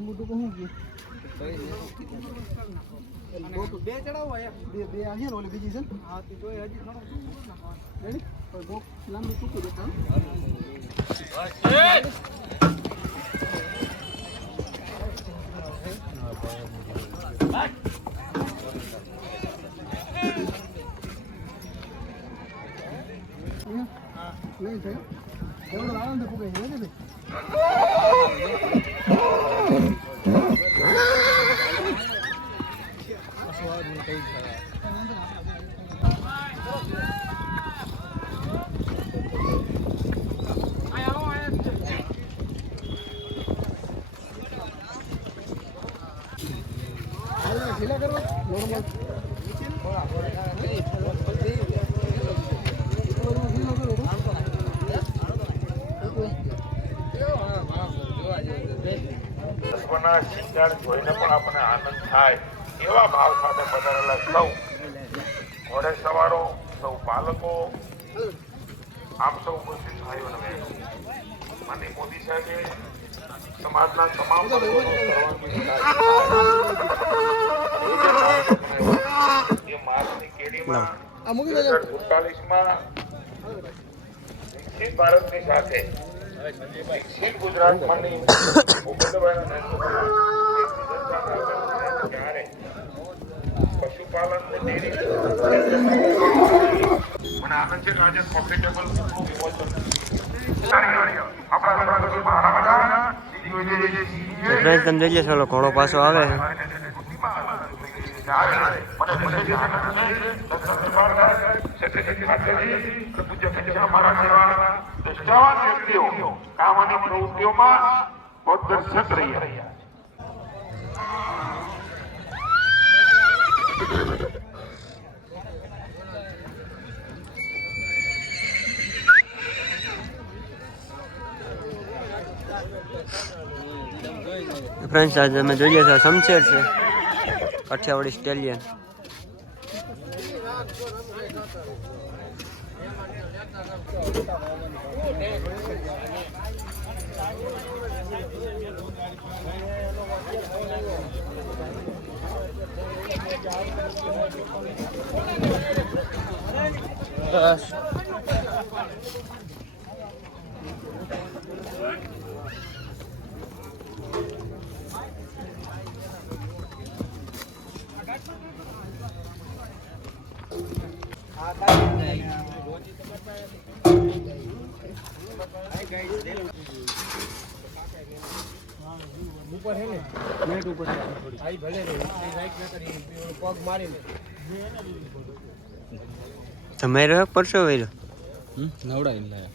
લાંબુ ટૂંકું શું ગયું બે ચડાવો બે બે આ છે ને ઓલી બીજી છે ને હા. તે જોઈ હજી રેડી તો બહુ લાંબુ ટૂંકું દેખાય નહીં થાય. એવડો આનંદ પૂગે છે ને ભાઈ ઢીલા કરવા નોર્મલ વિશ્વના જોઈને પણ આપણને આનંદ થાય એવા ભાવ સાથે પધારેલા સૌ. ઘોડે સવારો, સૌ બાળકો આમ સૌ ભાઈઓ અને બહેનો. મોદી સાહેબે સમાજના તમામ એ માર્ચની કેડીમાં સુડતાલીસમાં વિકસિત ભારતની સાથે વિકસિત ગુજરાતમાંની ત્યારે પશુપાલન ને ડેરી. મને આનંદ છે કે આજે પ્રોફિટેબલ ફ્રેન્ડ તમે જોઈ લેશો ઘોડો પાછો આવે. પ્રવૃત્તિઓમાં દર્શક રહ્યા ફ્રેન્ડ્સ આજે તમે જોઈએ છે સમશેર છે. કાઠિયાવાડી સ્ટેલિયન ઉપર છે ને નેટ ઉપર આઈ ભલે રે રાઈટ ના કરી પગ મારીને તમે રહ્યો પરસો વેલો નવડાવીને લાયા.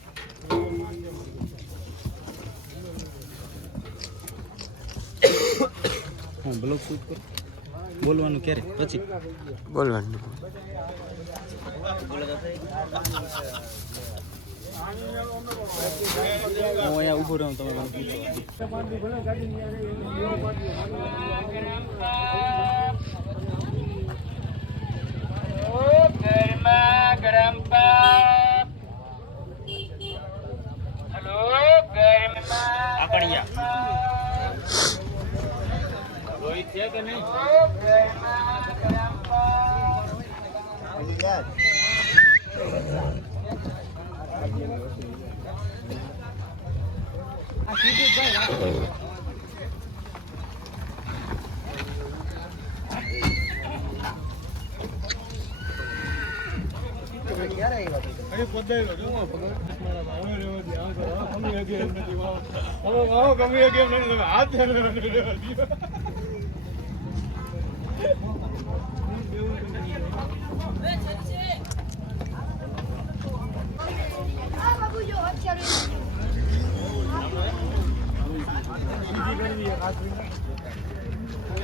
હા બ્લોગ શૂટ કર. બોલવાનું ક્યારે પછી બોલવાનું હું અહીંયા ઊભો રહું તમે મને પૂછો Ah,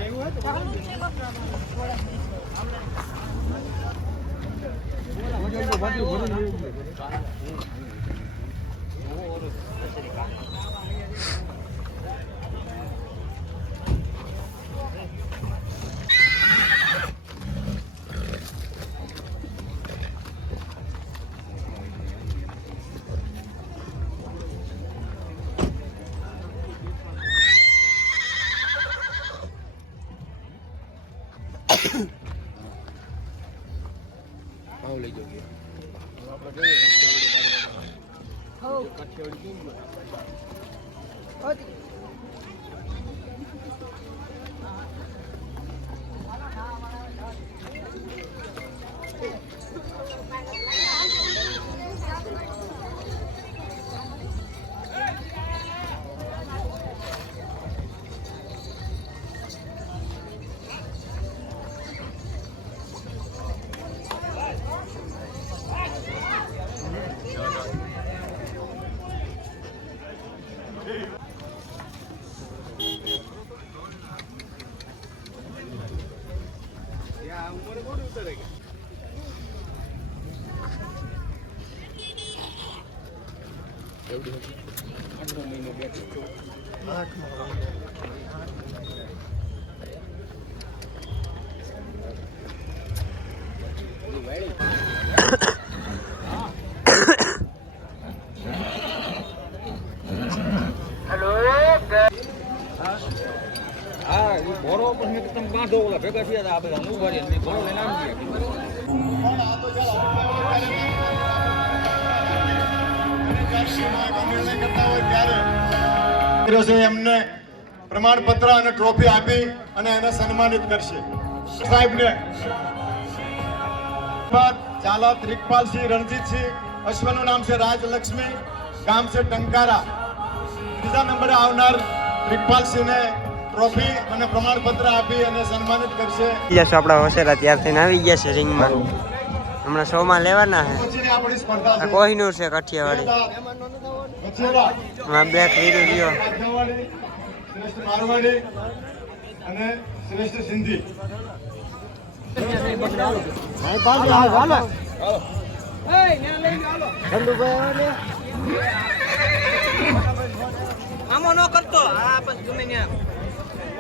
એવું એમને પ્રમાણપત્ર અને ટ્રોફી આપી અને એને સન્માનિત કરશે. સાહેબને. બાદ ત્રિકપાલસિંહ રીકપાલસિંહ રણજીતસિંહ, અશ્વનું નામ છે રાજલક્ષ્મી, ગામ છે ટંકારા. ત્રીજા નંબરે આવનાર રીકપાલસિંહને ટ્રોફી અને પ્રમાણપત્ર આપી અને સન્માનિત કરશે. જશો આપણા વસેરા ત્યાર થઈને આવી ગયા છે રિંગમાં હમણાં શોમાં લેવાના છે. કોહિનૂર છે કાઠિયાવાડી. વછેરા, બ્લેક વીરુ રહ્યો. કાઠિયાવાડી, શ્રેષ્ઠ મારવાડી અને શ્રેષ્ઠ સિંધી. આમો ન કરતો. આ ગમે ત્યાં.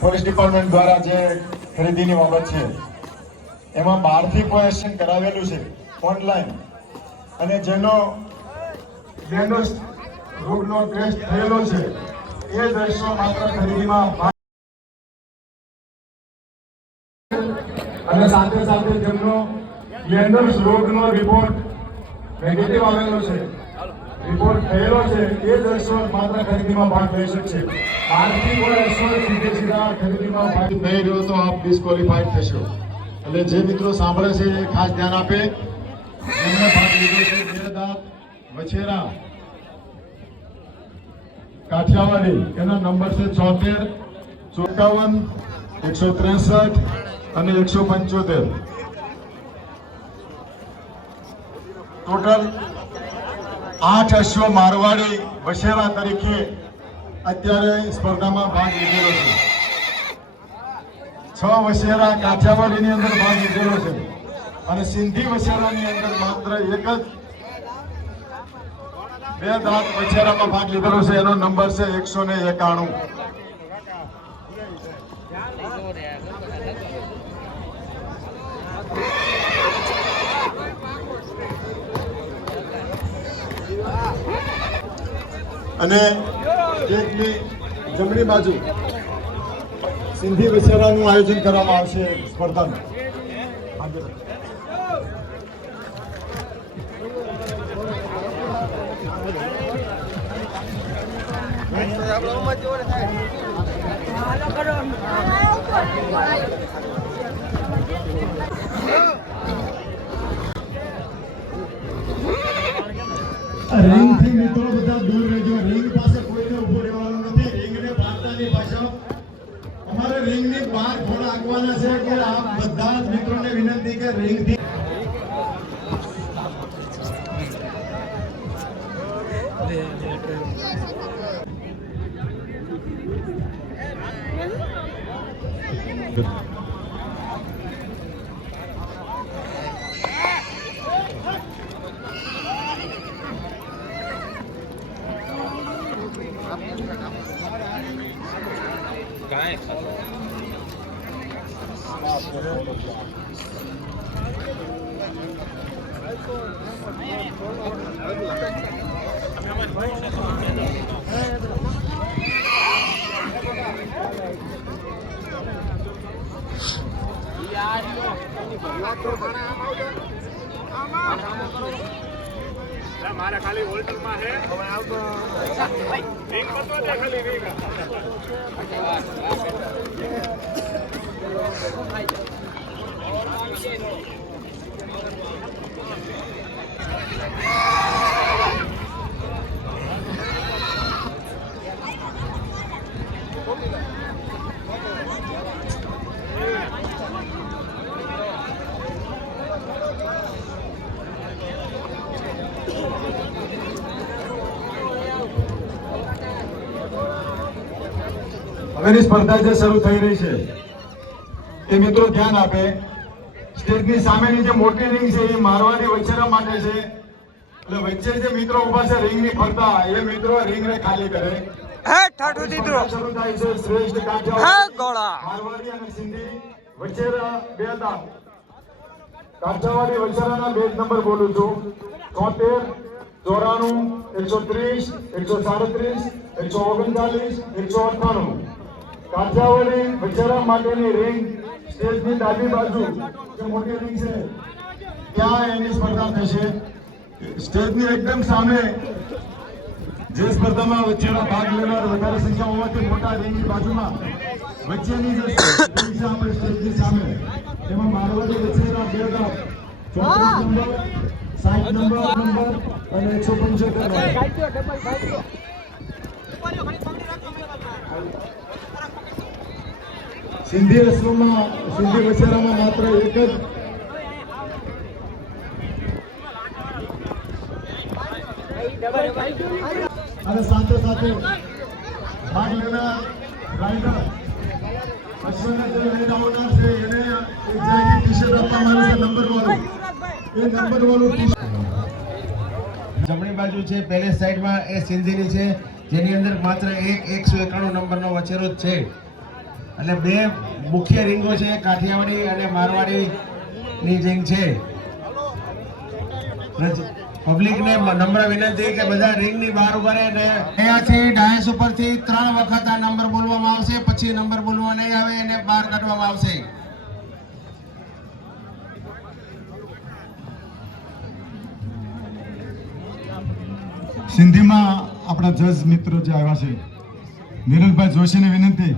પોલીસ ડિપાર્ટમેન્ટ દ્વારા જે ખરીદીની બાબત છે, એમાં બહારથી કોઈ કરાવેલું છે ઓનલાઈન અને જેનો જેનો રોગનો ટેસ્ટ થયેલો છે, એ દ્રશ્યો માત્ર ખરીદીમાં અને સાથે સાથે તેમનો લેન્ડર્સ રોગનો રિપોર્ટ નેગેટિવ આવેલો છે. રિપોર્ટ થયેલો છે, એ જ અશ્વ માત્ર ખરીદીમાં ભાગ લઈ શકશે. બહારથી કોઈ અશ્વ સીધે સીધા ખરીદીમાં ભાગ નહીં રહ્યો તો આપ ડિસ્કોલિફાઈડ થશો. એટલે જે મિત્રો સાંભળે છે, એ ખાસ ધ્યાન આપે. જેમણે ભાગ લીધો છે બે વછેરા. કાઠિયાવાડી, એના નંબર છે ચોતેર ચોકાવન, એકસો ત્રેસઠ અને એકસો પંચોતેર. ટોટલ આઠ અશ્વ મારવાડી વશેરા તરીકે અત્યારે સ્પર્ધામાં ભાગ લીધેલો છે. છ વશેરા કાઠિયાવાડીની અંદર ભાગ લીધેલો છે. અને સિંધી વશેરાની અંદર માત્ર એક જ બે દાંત વછેરામાં ભાગ લીધેલો છે. એનો નંબર છે એકસો ને એકાણું. અને કેકની જમણી બાજુ સિંધી વિસેરાનું આયોજન કરવામાં આવશે સ્પર્ધાનું. રિંગથી મિત્રો બધા દૂર રહેજો મિત્રોને રિંગથી મારા ખાલી હોલ્ડર માં હે હવે આવતો રિંગ બતો દે ખાલી રિંગ ઓર માંગે હવેની સ્પર્ધા જે શરૂ થઈ રહી છે એ મિત્રો ધ્યાન આપે. સ્ટેજની સામેની જે મોટી રિંગ છે એ મારવાની વચ્ચેના માટે છે. એટલે વચ્ચે જે મિત્રો ઊભા છે રિંગની ફરતા એ મિત્રો રિંગને ખાલી કરે. હે ઠાઠું દીધું શરૂ થાય છે શ્રેષ્ઠ હે કાઠિયાવાડી ગોળા. મારવાડી અને સિંધી બે કાઠિયાવાડી બેચ નંબર બોલું છું. તોતેર ચોરાણું એકસો ત્રીસ એકસો સાડત્રીસ એકસો ઓગણચાલીસ એકસો અઠ્ઠાણું. કાઠિયાવાડી વલસાડા માટેની રિંગ સ્ટેજની ડાબી બાજુ, જે મોટી રિંગ છે ત્યાં એની સ્પર્ધા થશે? સ્ટેજની એકદમ સામે, જે સ્પર્ધામાં વચ્ચેના ભાગ લેનાર વધારે સંખ્યા હોવાથી મોટા રિંગની બાજુમાં, વચ્ચેની જે રિંગ સ્ટેજની સામે એમાં મારવાડી વચ્ચેના બે ગામ ચોત્રીસ નંબર, સાઠ નંબર નંબર અને એકસો પંચોતેર નંબર. સિંધી આશ્રમમાં સિંધી વચેરામાં માત્ર એક જ અને સાથે સાથે ભાગ લેનાર રાઇડર અશ્વને જે નંબર વાળું. એ નંબર જમણી બાજુ છે, પેલેસ સાઈડમાં એ સિંધીની છે, જેની અંદર માત્ર એક, એકસો એકાણું નંબરનો વચેરો જ છે. એટલે બે મુખ્ય રિંગો છે, કાઠિયાવાડી અને મારવાડીની રિંગ છે. પબ્લિકને નમ્ર વિનંતી કે બધા રિંગની બહાર ઊભા રહે ને અહીંયાથી ડાયસ ઉપરથી ત્રણ વખત આ નંબર બોલવામાં આવશે, પછી નંબર બોલવા નહીં આવે એને બહાર કાઢવામાં આવશે. સિંધીમાં આપણા જજ મિત્રો જે આવ્યા છે નિરલભાઈ જોશીને વિનંતી.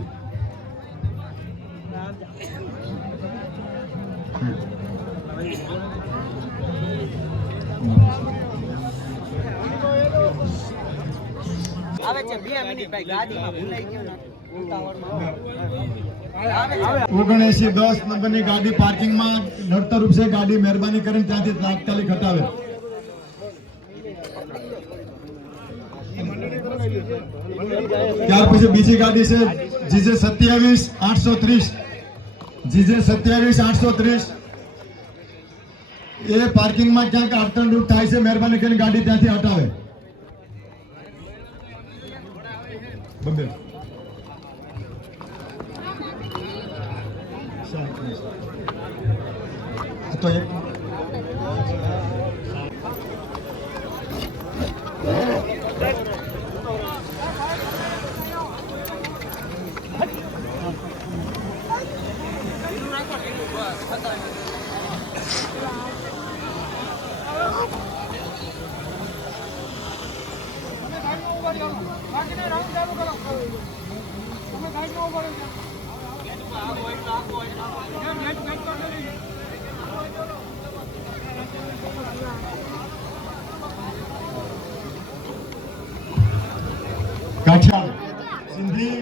ઓગણએસી દસ નંબરની ગાડી પાર્કિંગમાં નડતરૂપ છે ગાડી મહેરબાની કરીને ત્યાંથી તાત્કાલિક હટાવે. ત્યાર પછી બીજી ગાડી છે, જીજે સત્યાવીસ, આઠસો ત્રીસ. જીજે સત્યાવીસ, આઠસો ત્રીસ. એ પાર્કિંગમાં ક્યાંક અડચણરૂપ થાય છે, મહેરબાની કરીને ગાડી ત્યાંથી હટાવે. બબ્બે. આ તો એક કાઠિયાવાડ સિંધી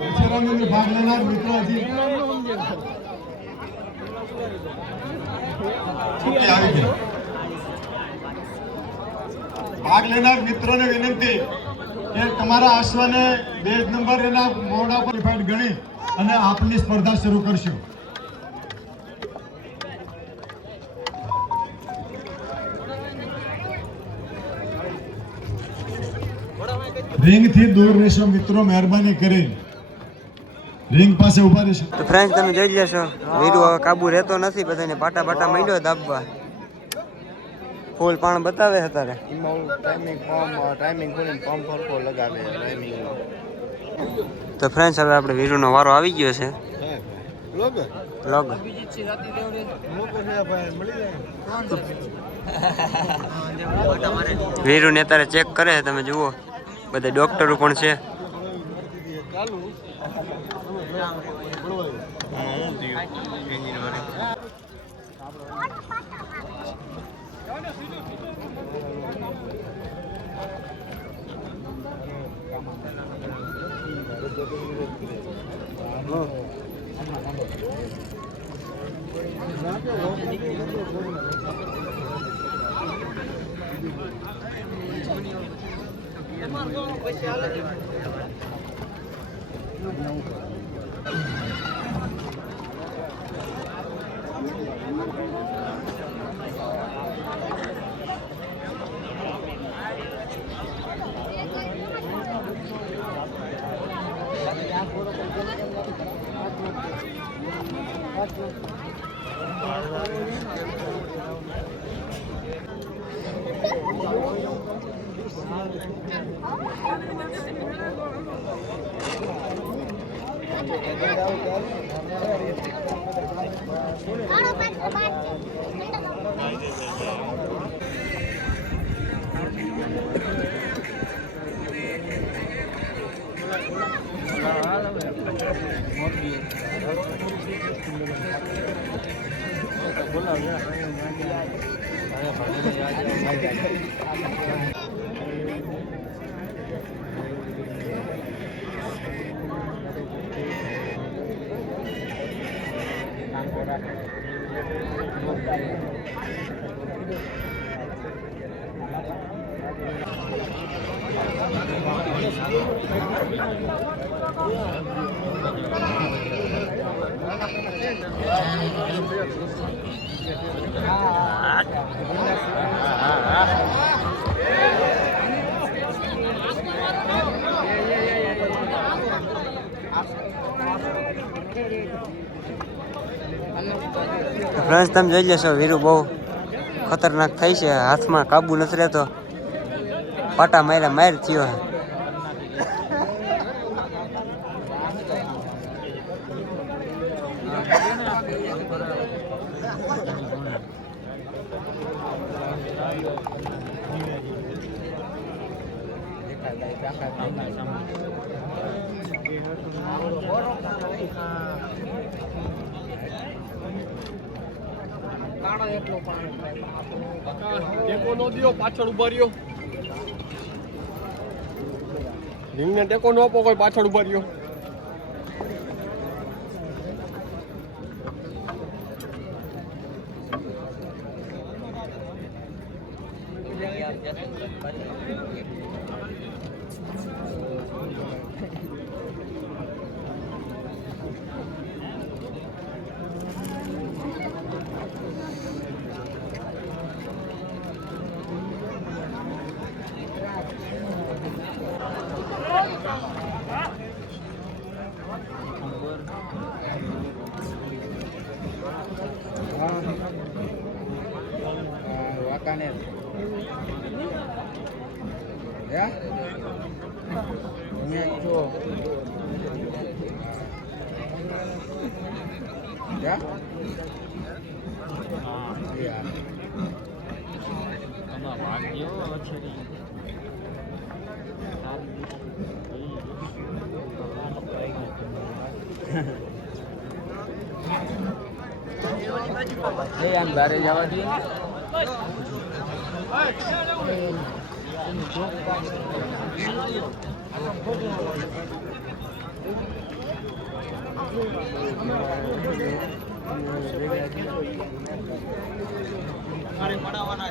વિચારોની ભાગ લેનાર મિત્ર હજી ઓકે, આવી ગયા. ભાગ લેનાર મિત્રોને વિનંતી કે તમારા અશ્વને બે નંબર એના મોડા પર ડિફાઇડ ગણી અને આપની સ્પર્ધા શરૂ કરશો. રિંગથી દૂર રહેશો મિત્રો, મહેરબાની કરી. રિંગ પાસે ઊભા રહેશો. તો ફ્રેન્ડ તમે જોઈ લેશો. વીરુ કાબુ રહેતો નથી, બધાને પાટા પાટા માંડ્યો દાબવા. ફૂલ પાણ બતાવે અત્યારે તો ફ્રેન્ડ્સ હવે આપણે વીરુનો વારો આવી ગયો છે. લોગ? વીરુને અત્યારે ચેક કરે છે તમે જુઓ. બધા ડોક્ટરો પણ છે. હાલો પાછો પાછો ફ્રેન્ડ્સ, તમે જોઈ લેશો, વીરુ બહુ ખતરનાક થઈ છે. હાથમાં કાબુ નથી રહેતો. પાટા માર્યા, માર થયો છે ટેકો નો દિયો પાછળ ઊભા રહ્યો. રીંગને ટેકો નો આપો કોઈ પાછળ ઊભા રહ્યો. Yeah? Uh, yeah. I'm not lying. Hey, I'm Barry Javadi. જવા દઈએ ફોટો પાડતો અંદર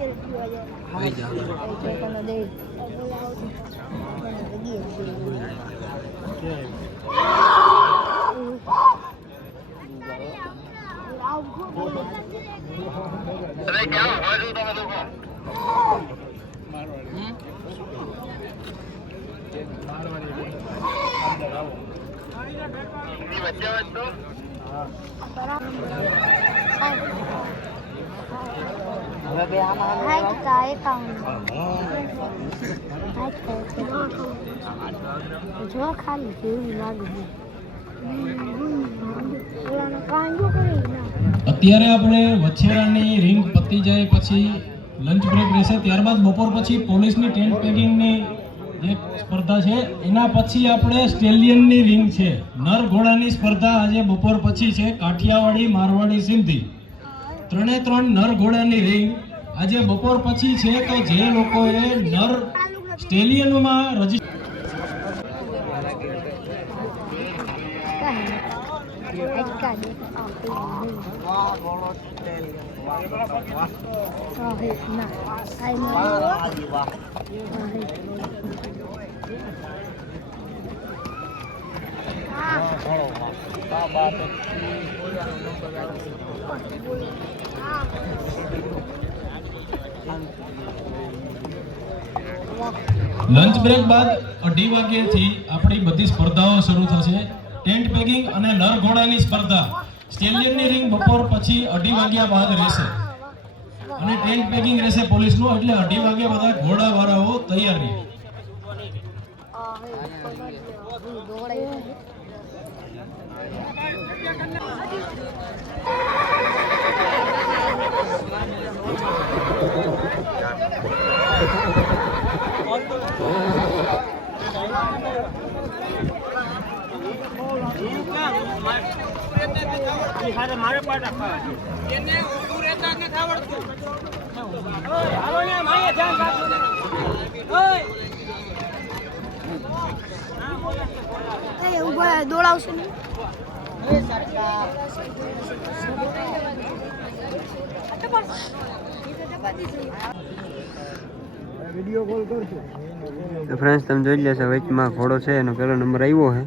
હા જો ખાલી કેવું લાગે છે. ઓલાને કાંજો કરી ના અત્યારે આપણે વછેરાની રિંગ પતી જાય પછી લંચ બ્રેક રહેશે. ત્યારબાદ બપોર પછી પોલીસની ટેન્ટ પેકિંગની જે સ્પર્ધા છે એના પછી આપણે સ્ટેલિયનની રિંગ છે. નર ઘોડાની સ્પર્ધા આજે બપોર પછી છે. કાઠિયાવાડી મારવાડી સિંધી. ત્રણે ત્રણ નર ઘોડાની રિંગ આજે બપોર પછી છે તો જે લોકોએ નર સ્ટેલિયનમાં દે આ ના આઈ મારો લંચ બ્રેક બાદ અઢી વાગ્યાથી આપણી બધી સ્પર્ધાઓ શરૂ થશે. ટેન્ટ પેકિંગ અને નર ઘોડાની સ્પર્ધા. સ્ટેલિયનની રિંગ બપોર પછી અઢી વાગ્યા બાદ રહેશે. અને ટેન્ટ પેકિંગ રહેશે પોલીસનું, એટલે અઢી વાગ્યા બધા ઘોડાવાળાઓ તૈયાર રહે. એ ઊભા દોડાવશે ને વીડિયો કોલ કરજો તો ફ્રેન્ડ્સ તમે જોઈ લેશો વચમાં ઘોડો છે એનો પહેલો નંબર આવ્યો છે.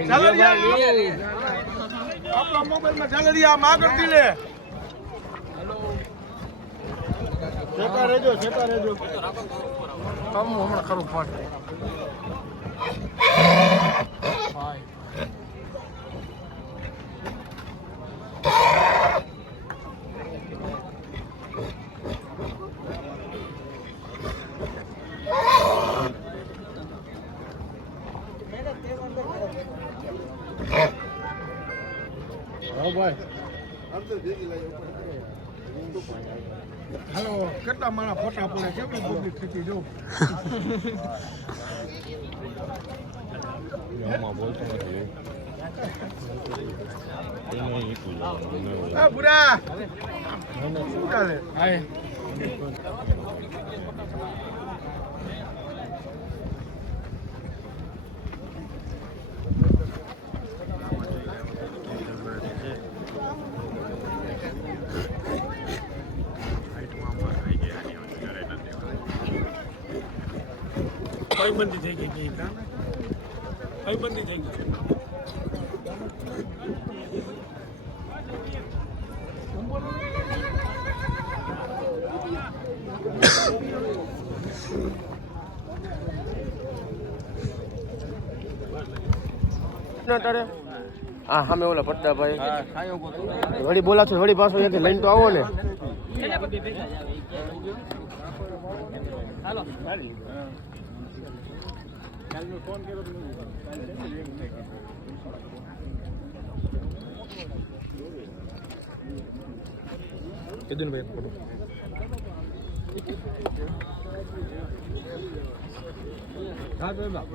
આમ તો જે આટલામાં ઠીક હમણાં ખરું એમ હાલો કેટલા મારા ફોટા પડે કેવડી પબ્લિક ખેતી જો. આ બુરા! શું ચાલે? તારે હા સામે ઓલા પડતાભાઈ વળી બોલાશો વળી પાછો એક લઈને તો આવો ને. કીધું ને ભાઈ 다들 막.